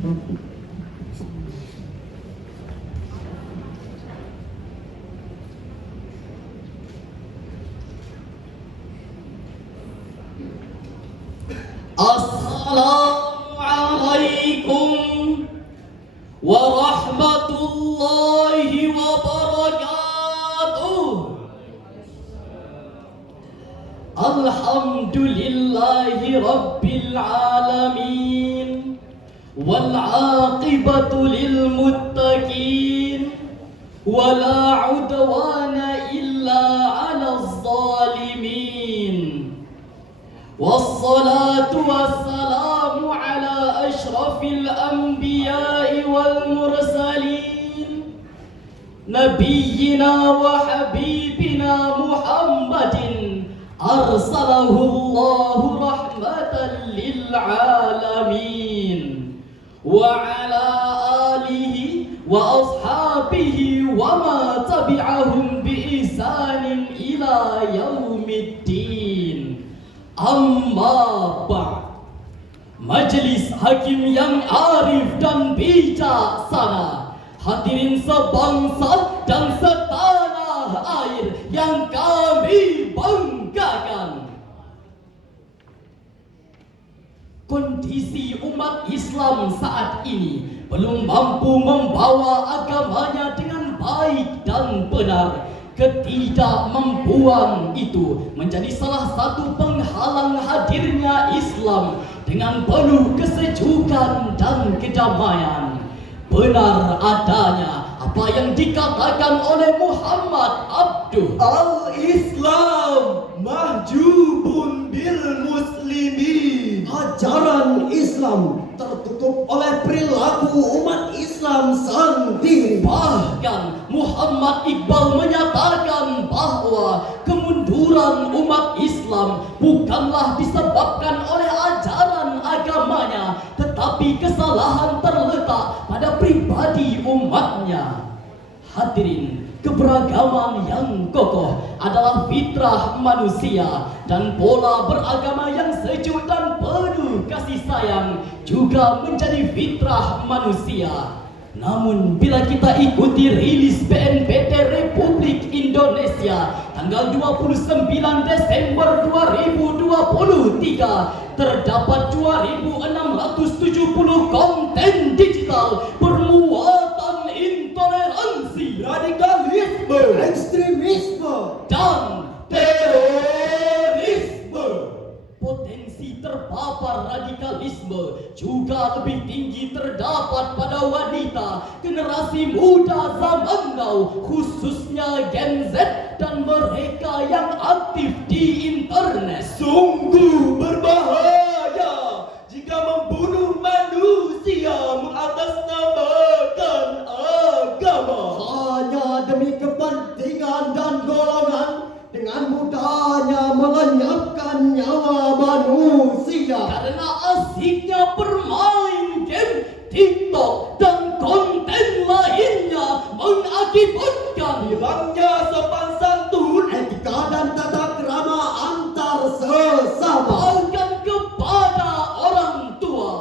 Assalamualaikum warahmatullahi wabarakatuh. Alhamdulillahi rabbil alamin, wal aqibatu lil muttaqin, wala udwana illa 'alal zalimin. Wassalatu wassalamu ala ashrafil anbiya'i wal mursalin, nabiyyina wa habibina Muhammadin arsalahu Allahu rahmatan lil alamin, wa ala alihi wa ashabihi wa ma tabi'ahum bi ihsanin ila yaumiddin. Amma ba'd. Majelis hakim yang arif dan bijaksana, hadirin sebangsa dan setanah air yang kami banggakan. Kondisi umat Islam saat ini belum mampu membawa agamanya dengan baik dan benar. Ketidakmampuan itu menjadi salah satu penghalang hadirnya Islam dengan penuh kesejukan dan kedamaian. Benar adanya apa yang dikatakan oleh Muhammad Abduh, Al-Islam mahjubun bil muslimin. Ajaran Islam tertutup oleh perilaku umat Islam sendiri. Bahkan Muhammad Iqbal menyatakan bahwa kemunduran umat Islam bukanlah disebabkan oleh ajaran agamanya, tetapi kesalahan terletak pada pribadi umatnya. Hadirin, keberagaman yang kokoh adalah fitrah manusia, dan pola beragama yang sejuk dan penuh kasih sayang juga menjadi fitrah manusia. Namun bila kita ikuti rilis BNPT Republik Indonesia tanggal 29 Desember 2023, terdapat 2670 konten digital bermuatan intoleransi, Radikalisme, ekstremisme, dan terorisme. Potensi terpapar radikalisme juga lebih tinggi terdapat pada wanita, generasi muda zaman now, khususnya Gen Z dan mereka yang aktif di internet. sungguh berbahaya jika membunuh manusia mengatasnamakan agama hanya demi kepentingan dan golongan, dengan mudahnya melenyapkan nyawa manusia. Karena asiknya bermain game, TikTok dan konten lainnya mengakibatkan Hilangnya sopan santun, etika dan tata krama antar sesama. bahkan kepada orang tua.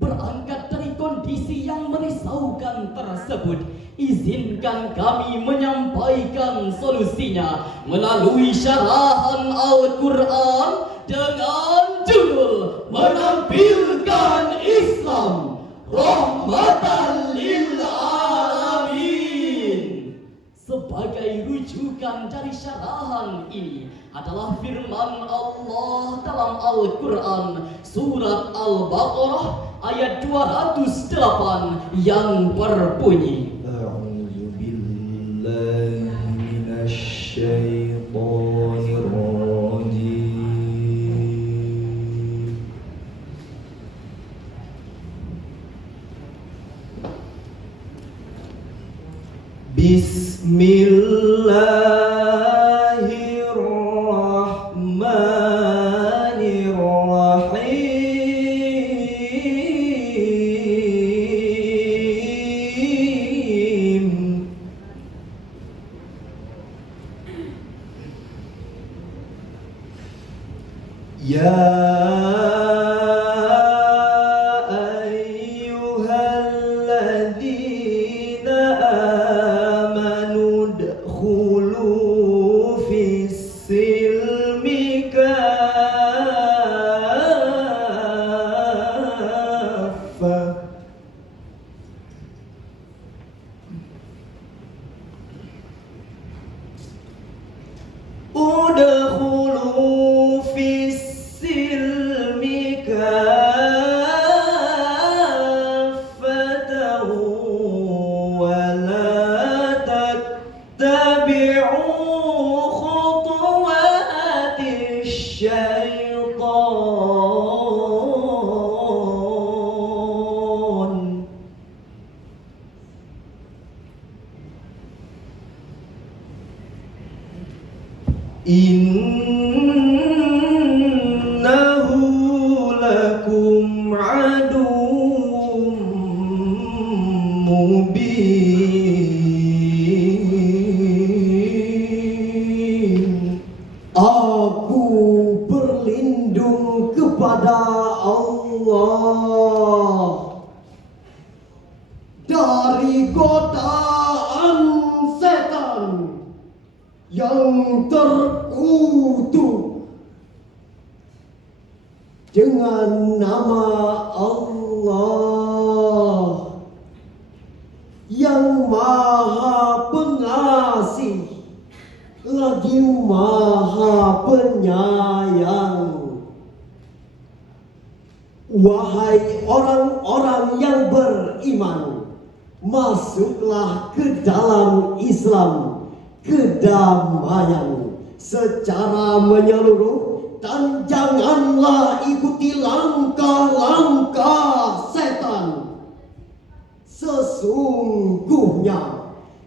Berangkat dari kondisi yang merisaukan tersebut, izinkan kami menyampaikan solusinya melalui syarahan Al-Quran dengan judul Menampilkan Islam Rahmatan lil Alamin. Sebagai rujukan dari syarahan ini adalah firman Allah dalam Al-Quran surat Al-Baqarah ayat 208 yang berbunyi, A'udzu billahi minasy syaithanir rajim. Bismillahirrahmanirrahim. Ya Allah dari godaan setan yang terkutuk. Dengan nama Allah yang Maha Pengasih lagi Maha Penyayang. Wahai orang-orang yang beriman, masuklah ke dalam Islam, kedamaian secara menyeluruh, dan janganlah ikuti langkah-langkah setan. Sesungguhnya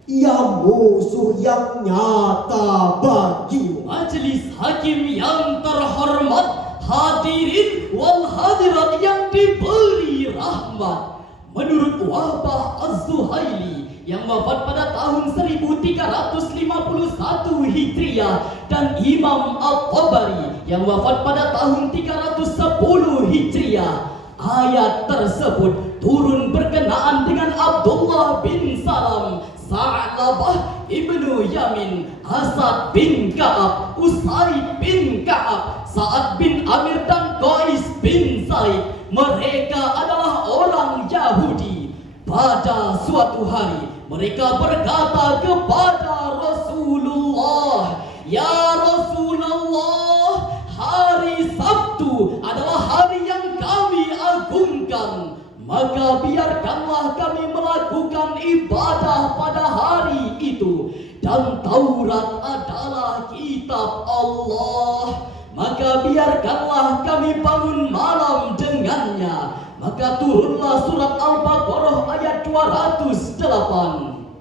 ia musuh yang nyata bagimu. Majelis hakim yang terhormat, hadirin wal hadirat yang diberi rahmat. Menurut Wahbah Az-Zuhaili yang wafat pada tahun 1351 Hijriah dan Imam At-Tabari yang wafat pada tahun 310 Hijriah, ayat tersebut turun berkenaan dengan Abdullah bin Salam, Sa'labah ibnu Yamin, Asad bin Ka'ab, Usaid bin Ka'ab, Sa'ad bin Amir dan Qais bin Zaid. Mereka adalah orang Yahudi. Pada suatu hari mereka berkata kepada Rasulullah, "Ya Rasulullah, hari Sabtu adalah hari yang kami agungkan. Maka biarkanlah kami melakukan ibadah pada hari itu. Dan Taurat adalah kitab Allah. Maka biarkanlah kami bangun malam dengannya." Maka turunlah surat Al-Baqarah ayat 208.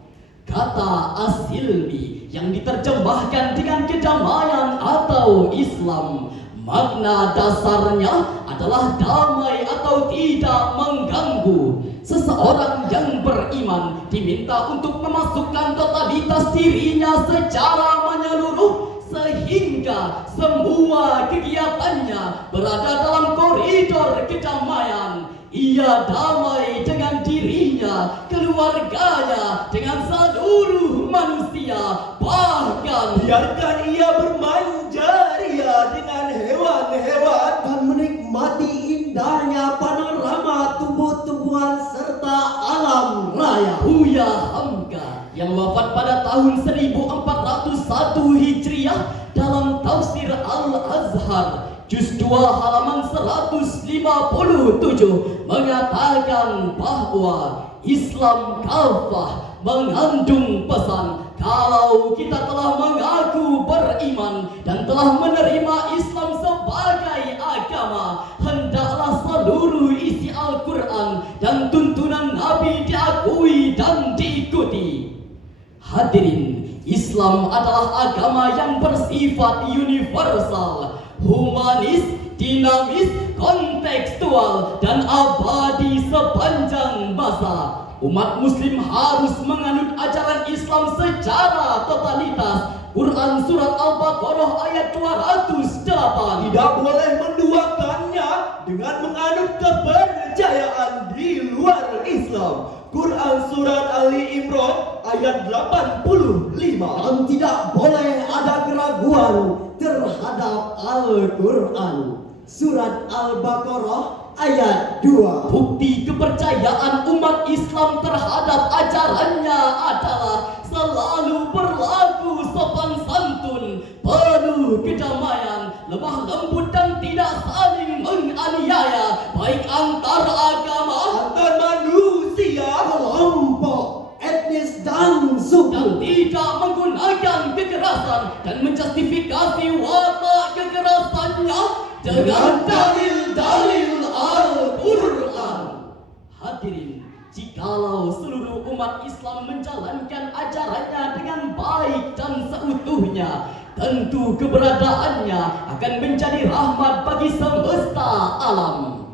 Kata As-Silmi yang diterjemahkan dengan kedamaian atau Islam, makna dasarnya adalah damai atau tidak mengganggu. Seseorang yang beriman diminta untuk memasukkan totalitas dirinya secara menyeluruh, sehingga semua kegiatannya berada dalam koridor kedamaian. Ia damai dengan dirinya, keluarganya, dengan seluruh manusia. Bahkan biarkan ia bermanja ria dengan hewan-hewan dan menikmati indahnya panorama tumbuh-tumbuhan serta alam raya. Buya Hamka yang wafat pada tahun 1401 Hijriah dalam tafsir Al-Azhar Juz 2 halaman 157 mengatakan bahwa Islam kafah mengandung pesan, kalau kita telah mengaku beriman dan telah menerima Islam sebagai agama, hendaklah seluruh isi Al-Quran dan tuntunan Nabi diakui dan diikuti. Hadirin, Islam adalah agama yang bersifat universal, humanis, dinamis, kontekstual, dan abadi sepanjang masa. Umat muslim harus menganut ajaran Islam secara totalitas. Quran surat Al-Baqarah ayat 208. Tidak boleh menduakannya dengan menganut kepercayaan di luar Islam. Quran surat Ali Imran ayat 85. Dan tidak boleh ada keraguan terhadap Al-Quran. Surat Al-Baqarah ayat 2. Bukti kepercayaan umat Islam terhadap ajarannya adalah selalu berlaku sopan santun, penuh kedamaian, lemah lembut dan tidak saling menganiaya, baik antar agama, antar manusia, kelompok, etnis dan suku, dan tidak menggunakan kekerasan dan menjustifikasi watak kekerasannya dengan dalil-dalil Al-Quran. Hadirin, jikalau seluruh umat Islam menjalankan ajarannya dengan baik dan seutuhnya, tentu keberadaannya akan menjadi rahmat bagi semesta alam.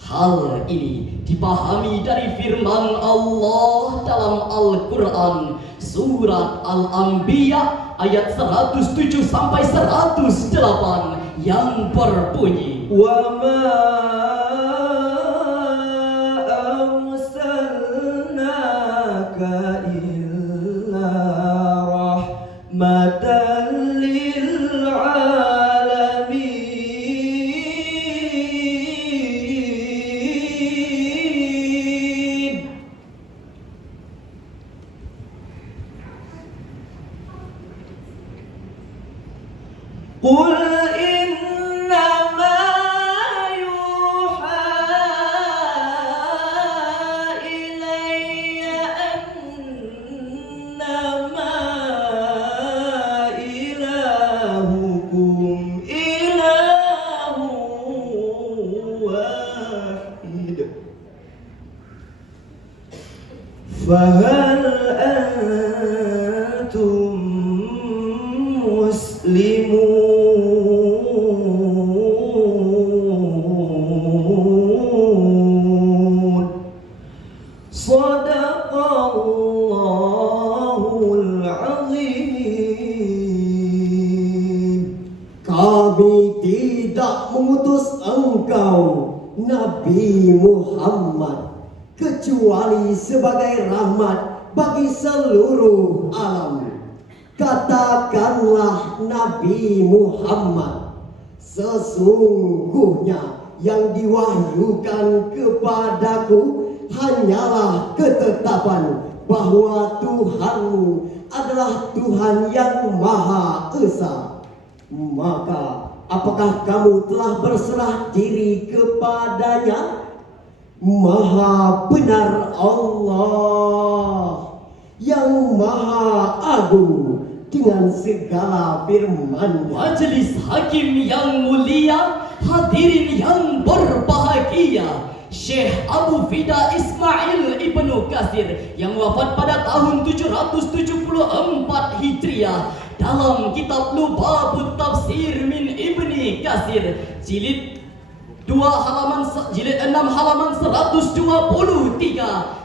Hal ini dipahami dari firman Allah dalam Al-Quran surat Al-Anbiya ayat 107 sampai 108 yang berbunyi, wa ma إلا رحمة للعالمين. قل إنما يوحى إلي أنما إلهكم إله واحد فهل أنتم مسلمون؟ صدق الله العظيم. Kami tidak mengutus engkau Nabi Muhammad kecuali sebagai rahmat bagi seluruh alam. Katakanlah Nabi Muhammad, sesungguhnya yang diwahyukan kepadaku hanyalah ketetapan bahwa Tuhanmu adalah Tuhan yang Maha Esa. Maka apakah kamu telah berserah diri kepadanya? Maha benar Allah yang Maha Agung dengan segala firman. Majelis hakim yang mulia, hadirin yang berbahagia, Syekh Abu Fida Ismail Ibnu Katsir yang wafat pada tahun 774 Hijriah dalam kitab Lubabut Tafsir min Ibni Katsir jilid 6 halaman 123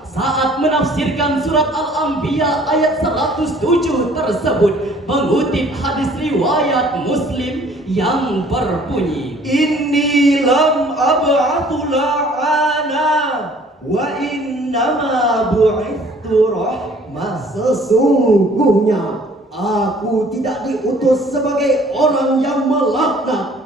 saat menafsirkan surat Al-Anbiya ayat 107 tersebut mengutip hadis riwayat Muslim yang berbunyi, Inni lam ab'athu la'ana wa innama bu'ithtu rahmah. Sesungguhnya aku tidak diutus sebagai orang yang melaknat.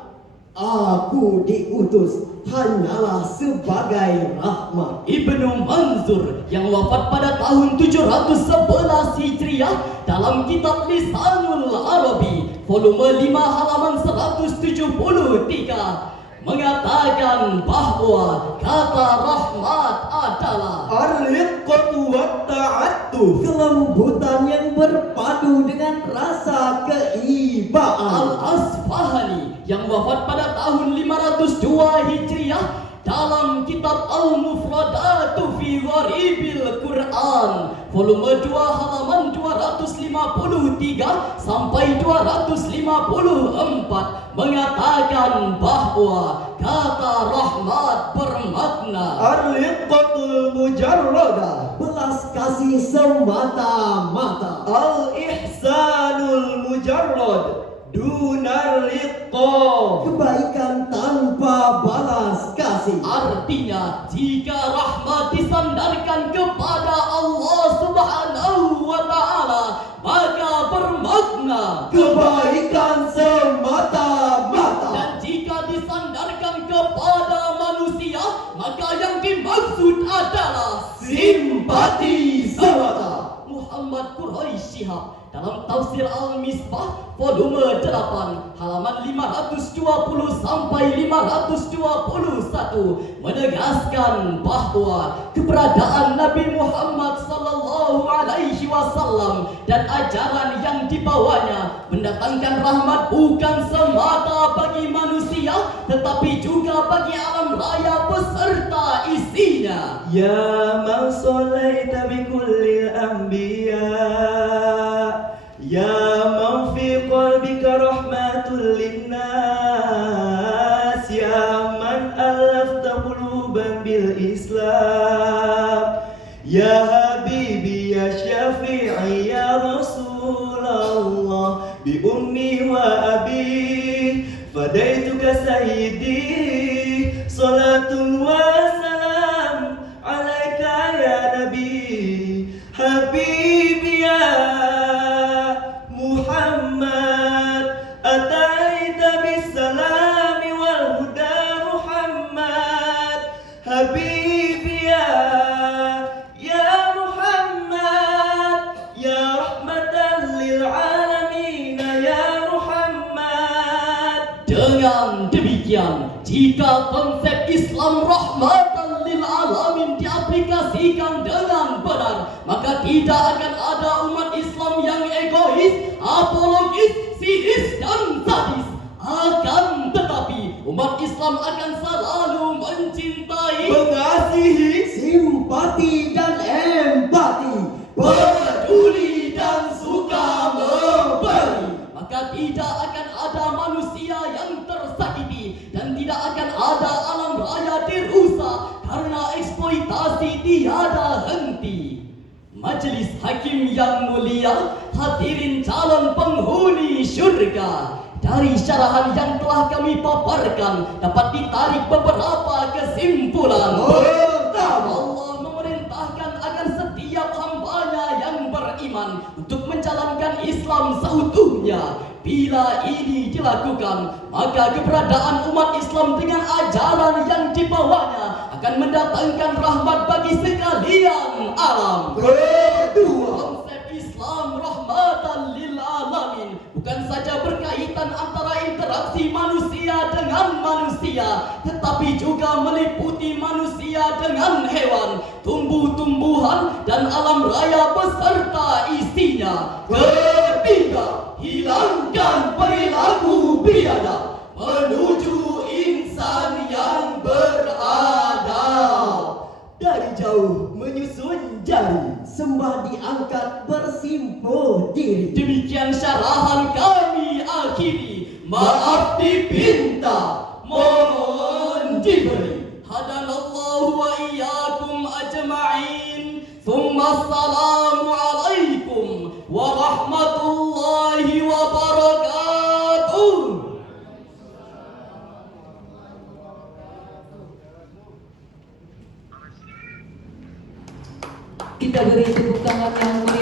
Aku diutus hanyalah sebagai rahmat. Ibnu Manzur yang wafat pada tahun 711 Hijriah dalam kitab Lisanul Arabi volume 5 halaman 173 mengatakan bahwa kata rahmat adalah ar-riqqatu wat-ta'attuf, kelembutan yang berpadu dengan rasa keibaan. Al-Asfahani yang wafat pada tahun 502 Hijriah dalam kitab Al-Mufradatu fi Gharibil Quran volume 2 halaman 253 sampai 254 mengatakan bahwa kata rahmat bermakna ar-riqqatul mujarradah, belas kasih semata-mata. Al-ihsanul mujarrad dunar riqqa, kebaikan tanpa balas kasih. Artinya jika rahmat disandarkan kepada Allah Subhanahu wa Ta'ala maka bermakna kebaikan semata-mata, dan jika disandarkan kepada manusia maka yang dimaksud adalah simpati semata. Muhammad Quraisy Shihab dalam tafsir Al-Misbah volume 8 halaman 520 sampai 521 menegaskan bahwa keberadaan Nabi Muhammad sallallahu alaihi wasallam dan ajaran yang dibawanya mendatangkan rahmat bukan semata bagi manusia tetapi juga bagi alam raya beserta isinya. Ya man sallaita bi kullil anbiya, ya man fi qalbika rahmatul linnas, ya man alafta quluban bil Islam, ya habibi ya syafi'i ya Rasulullah, bi ummi wa abi fadaituka sayyidi, salatun wa salam alaika ya nabi. Jika konsep Islam rahmatan lil alamin diaplikasikan dengan benar, maka tidak akan ada umat Islam yang egois, apologis, sinis dan sadis. Akan tetapi umat Islam akan selalu mencintai, mengasihi, simpati dan empati, peduli dan suka memberi. Maka tidak akan ada manusia yang tersakiti dan tidak akan ada alam raya dirusak karena eksploitasi tiada henti. Majelis Hakim yang mulia, hadirin calon penghuni syurga. Dari syarahan yang telah kami paparkan dapat ditarik beberapa kesimpulan. Pertama, Allah memerintahkan agar setiap hambanya yang beriman untuk menjalankan Islam seutuhnya. Bila ini dilakukan, maka keberadaan umat Islam dengan ajaran yang dibawanya akan mendatangkan rahmat bagi sekalian alam. Kedua, konsep Islam rahmatan lil alamin bukan saja berkaitan antara interaksi manusia dengan manusia, tetapi juga meliputi manusia dengan hewan, tumbuh-tumbuhan dan alam raya beserta isinya. Ketiga, hilangkan perilaku biadab menuju insan yang beradab. dari jauh menyusun jari, sembah diangkat bersimpuh diri. Demikian syarahan kami akhiri. Maaf dipinta, mohon diberi. Hadanallahu wa iyyakum ajma'in. Tsumma assalamu alaikum warahmatullahi wabarakatuh. Kita beri tepuk tangan yang meriah.